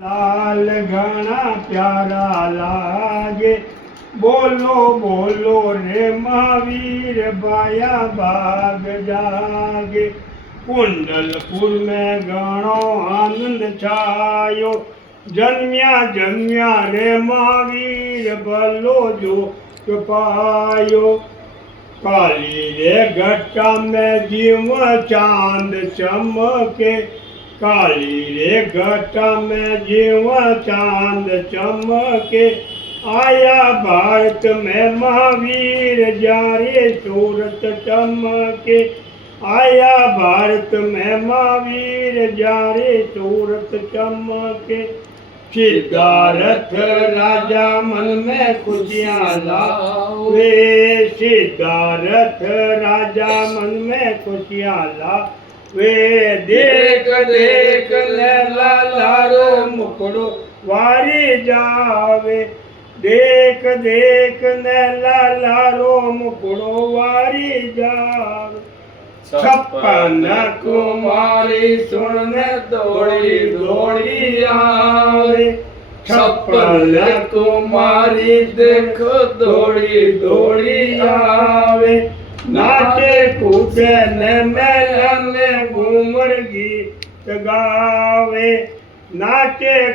लाल घना प्यारा लागे, बोलो बोलो रे महावीर बाया बाग जागे। कुंडलपुर में घणो आनंद छायो, जन्म्या जन्म्या रे महावीर भलो जो पायो। काली रे घटा में जीव चांद चमके, काली रे घटा में जीव चांद चमके। आया भारत में महावीर जारे सूरत चमके, आया भारत में महावीर जारे सूरत चमके। सिद्धार्थ राजा मन में खुशियाँ लावे, सिद्धार्थ राजा मन में खुशियाँ लावे। देख देख लैला लारो मुखड़ो वारी जावे, देख देख लैला लारो मुखड़ो वारी जावे। छप्पन कुमारी सुन दौड़ी दौड़ी आवे, छप्पन कुमारी देखो दौड़ी दौड़ी आवे। नाचे कूदे ने मेला में घूमर गीत गावे, नाचे